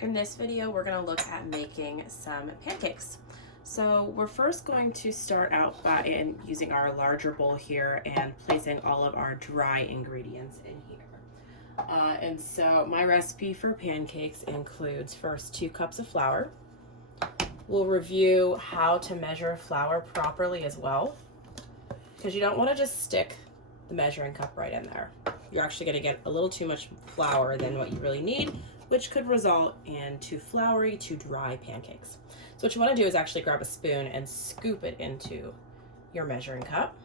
In this video, we're going to look at making some pancakes. So we're first going to start out by using our larger bowl here and placing all of our dry ingredients in here. And so my recipe for pancakes includes first 2 cups of flour. We'll review how to measure flour properly as well, because you don't want to just stick the measuring cup right in there. You're actually going to get a little too much flour than what you really need, which could result in too floury to dry pancakes. So what you want to do is actually grab a spoon and scoop it into your measuring cup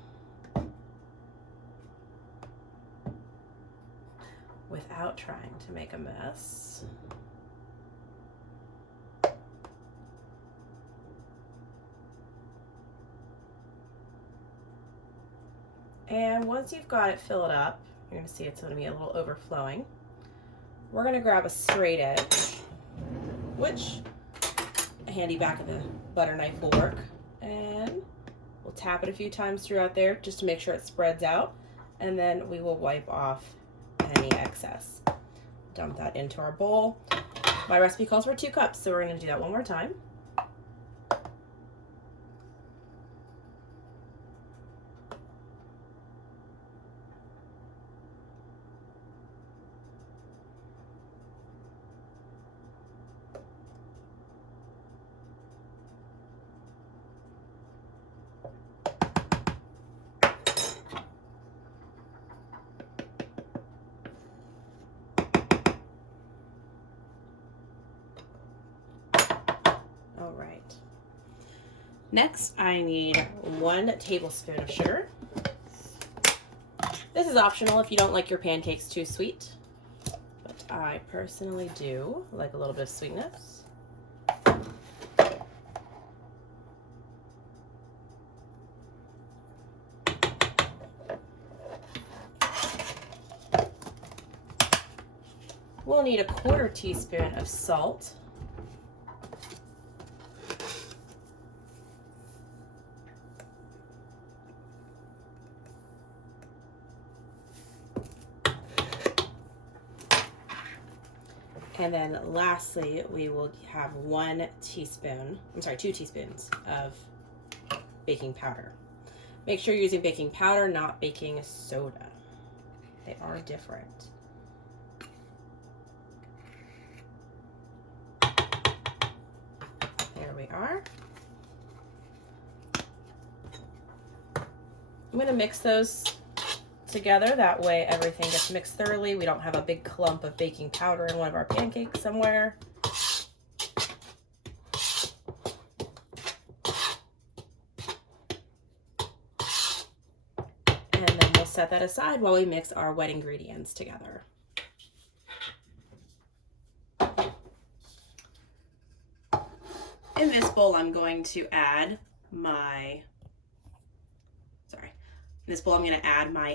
without trying to make a mess. And once you've got it filled up, you're going to see it's going to be a little overflowing. We're going to grab a straight edge, which a handy back of the butter knife will work, and we'll tap it a few times throughout there just to make sure it spreads out, and then we will wipe off any excess. Dump that into our bowl. My recipe calls for 2 cups, so we're going to do that one more time. All right. Next, I need 1 tablespoon of sugar. This is optional if you don't like your pancakes too sweet, but I personally do like a little bit of sweetness. We'll need a 1/4 teaspoon of salt. And then lastly, we will have 2 teaspoons of baking powder. Make sure you're using baking powder, not baking soda. They are different. There we are. I'm going to mix those together. That way everything gets mixed thoroughly. We don't have a big clump of baking powder in one of our pancakes somewhere. And then we'll set that aside while we mix our wet ingredients together. In this bowl, I'm going to add my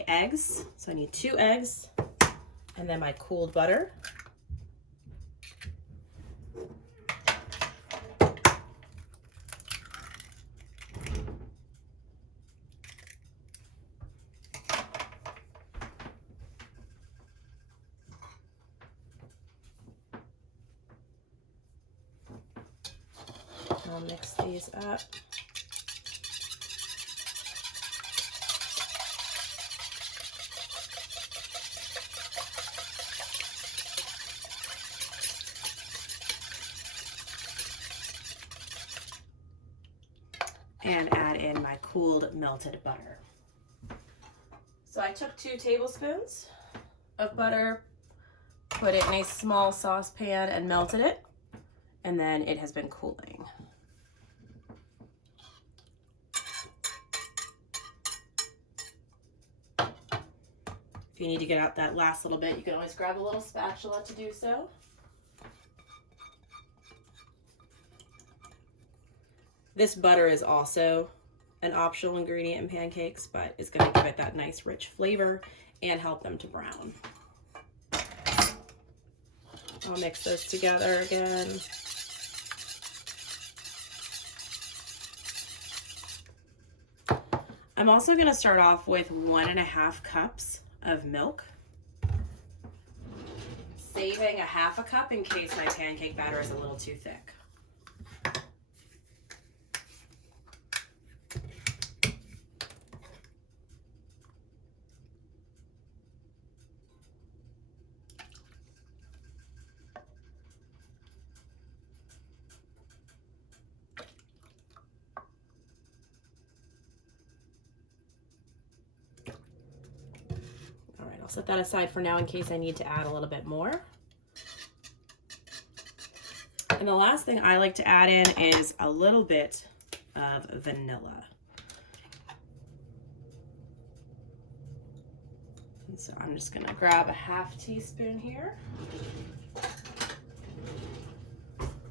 eggs. So I need 2 eggs, and then my cooled butter. I'll mix these up. And add in my cooled melted butter. So I took 2 tablespoons of butter, put it in a small saucepan and melted it, and then it has been cooling. If you need to get out that last little bit, you can always grab a little spatula to do so. This butter is also an optional ingredient in pancakes, but it's going to give it that nice rich flavor and help them to brown. I'll mix those together again. I'm also going to start off with 1.5 cups of milk. saving a half a cup in case my pancake batter is a little too thick. All right, I'll set that aside for now in case I need to add a little bit more. And the last thing I like to add in is a little bit of vanilla. And so I'm just gonna grab a half teaspoon here.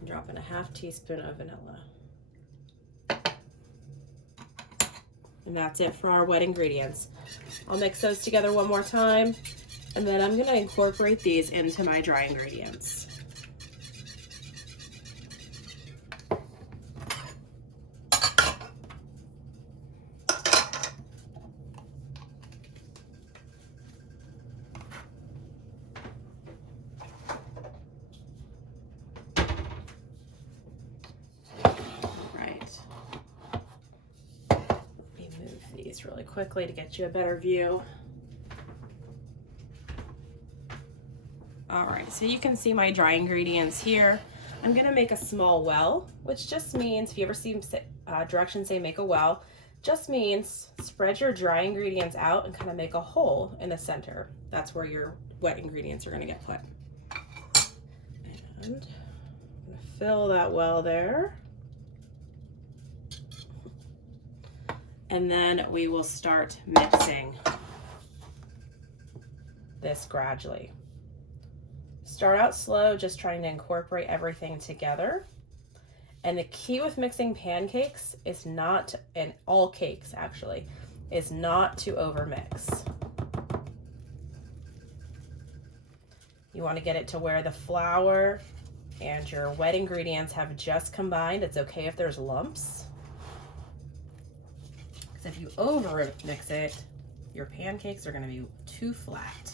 Drop in a half teaspoon of vanilla. And that's it for our wet ingredients. I'll mix those together one more time, and then I'm gonna incorporate these into my dry ingredients. Really quickly to get you a better view. All right, so you can see my dry ingredients here. I'm gonna make a small well, which just means, if you ever see directions say make a well, just means spread your dry ingredients out and kind of make a hole in the center. That's where your wet ingredients are gonna get put. And I'm gonna fill that well there. And then we will start mixing this gradually. Start out slow, just trying to incorporate everything together. And the key with mixing pancakes is not, and all cakes actually, is not to overmix. You want to get it to where the flour and your wet ingredients have just combined. It's okay if there's lumps. Because if you over mix it, your pancakes are going to be too flat.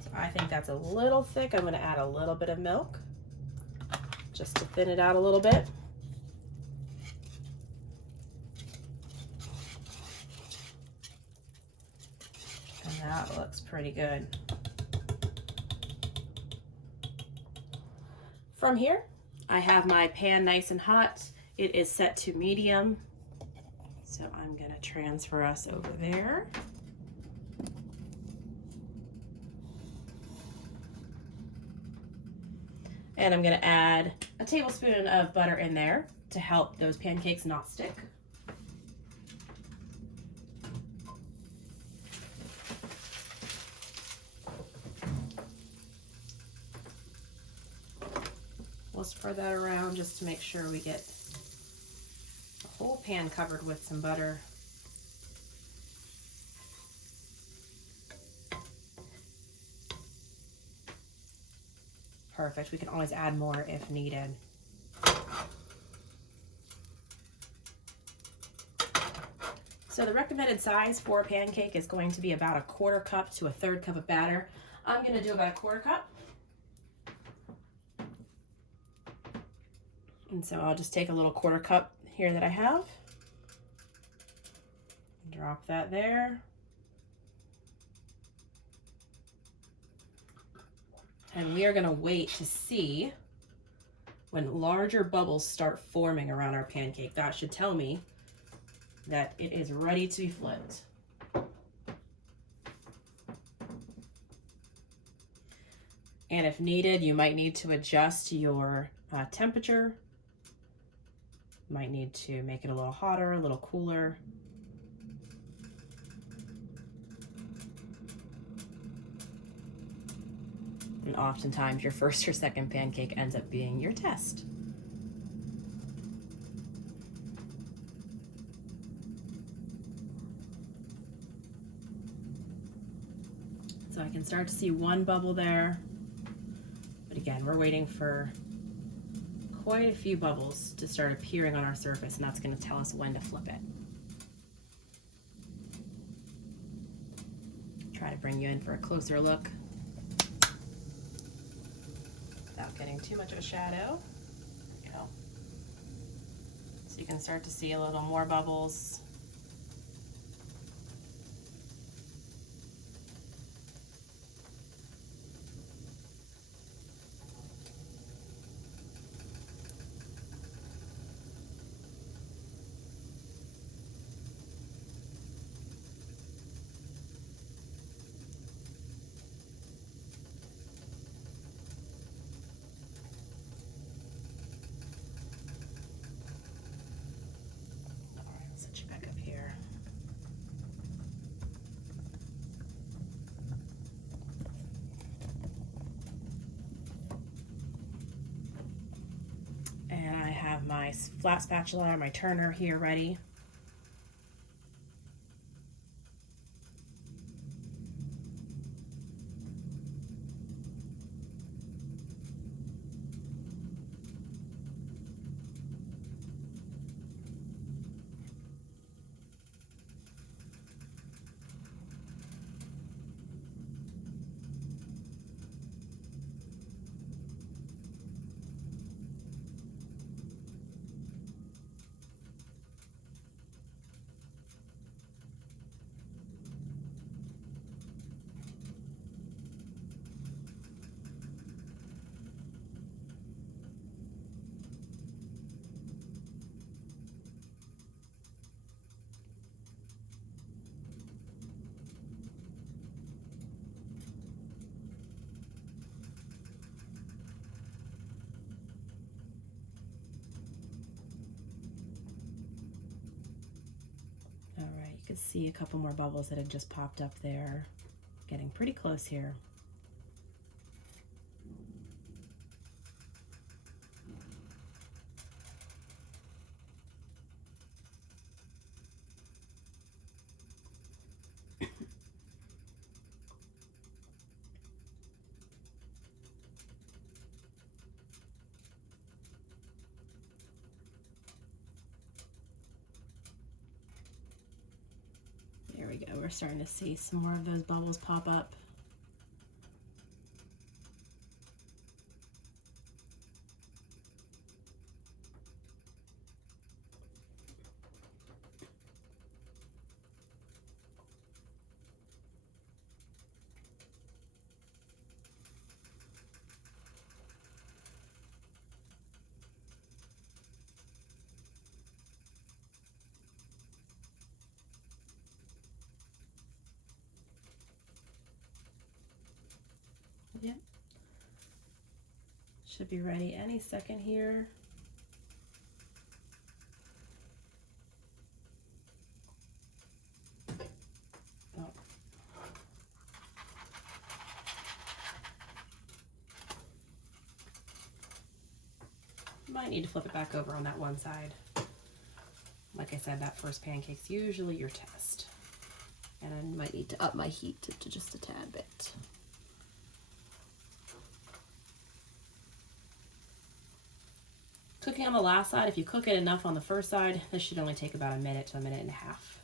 So I think that's a little thick. I'm going to add a little bit of milk just to thin it out a little bit. That looks pretty good. From here, I have my pan nice and hot. It is set to medium. So I'm gonna transfer us over there. And I'm gonna add a tablespoon of butter in there to help those pancakes not stick. We'll spread that around just to make sure we get the whole pan covered with some butter. Perfect. We can always add more if needed. So the recommended size for a pancake is going to be about 1/4 cup to 1/3 cup of batter. I'm going to do about 1/4 cup. And so I'll just take a little 1/4 cup here that I have. Drop that there. And we are going to wait to see when larger bubbles start forming around our pancake. That should tell me that it is ready to be flipped. And if needed, you might need to adjust your temperature. Might need to make it a little hotter, a little cooler. And oftentimes your first or second pancake ends up being your test. So I can start to see one bubble there. But again, we're waiting for quite a few bubbles to start appearing on our surface, and that's going to tell us when to flip it. Try to bring you in for a closer look without getting too much of a shadow. There you go. So you can start to see a little more bubbles. Set you back up here. And I have my flat spatula, my turner here ready. All right, you can see a couple more bubbles that had just popped up there. Getting pretty close here. There we go, we're starting to see some more of those bubbles pop up. Yep. Should be ready any second here. Oh. Might need to flip it back over on that one side. Like I said, that first pancake's usually your test. And I might need to up my heat to just a tad bit. Cooking on the last side, if you cook it enough on the first side, this should only take about a minute to a minute and a half.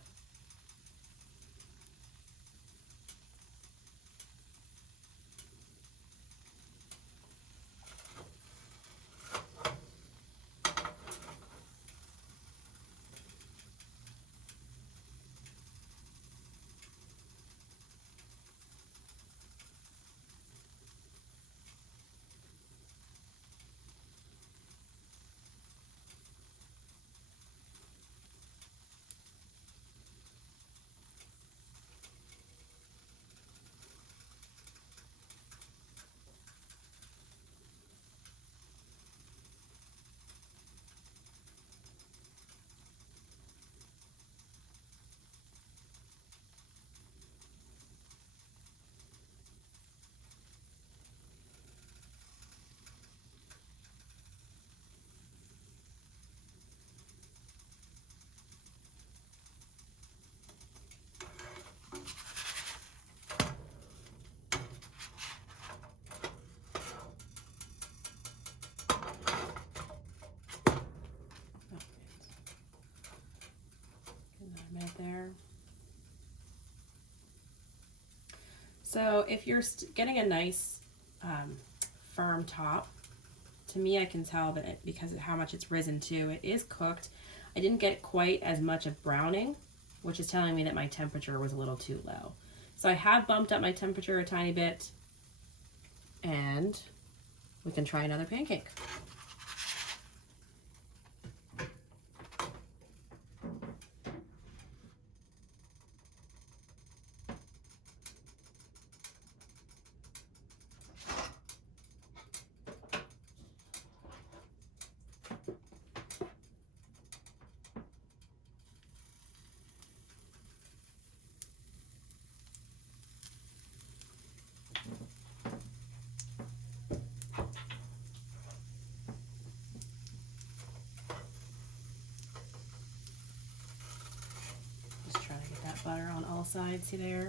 right there. So if you're getting a nice firm top, to me I can tell that because of how much it's risen too, it is cooked. I didn't get quite as much of browning, which is telling me that my temperature was a little too low. So I have bumped up my temperature a tiny bit, and we can try another pancake. Just trying to get that butter on all sides there.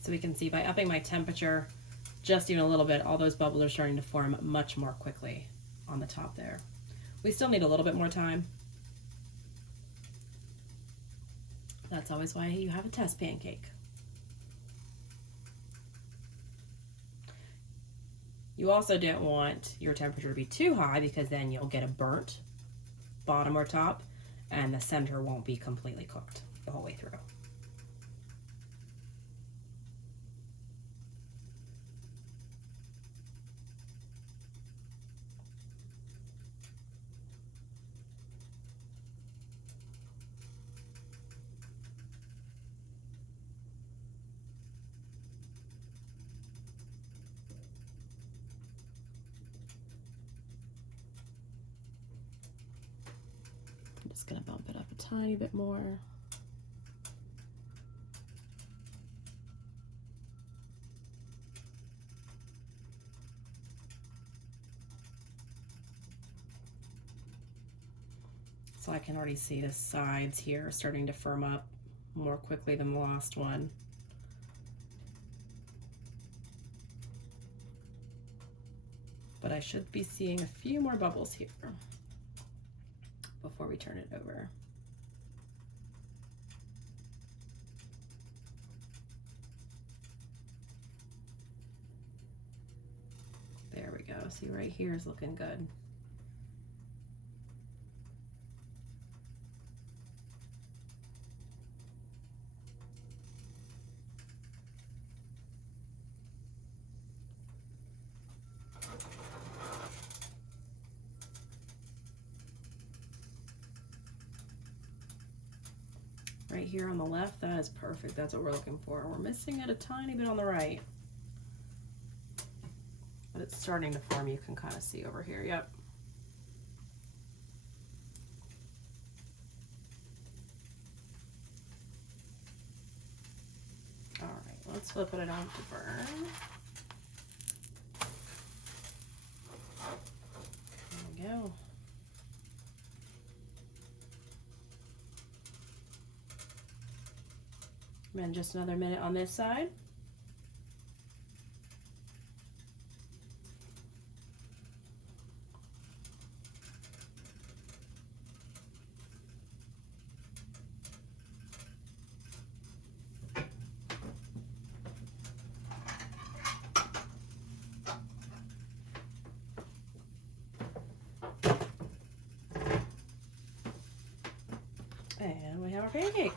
So we can see by upping my temperature just even a little bit, all those bubbles are starting to form much more quickly on the top there. We still need a little bit more time. That's always why you have a test pancake. You also don't want your temperature to be too high because then you'll get a burnt bottom or top and the center won't be completely cooked the whole way through. I'm just gonna bump it up a tiny bit more. So I can already see the sides here starting to firm up more quickly than the last one. But I should be seeing a few more bubbles here before we turn it over. There we go. See, right here is looking good. Right here on the left, that is perfect. That's what we're looking for. We're missing it a tiny bit on the right. But it's starting to form, you can kind of see over here. Yep. All right, let's flip it on to burn. There we go. And then just another minute on this side. And we have our pancake.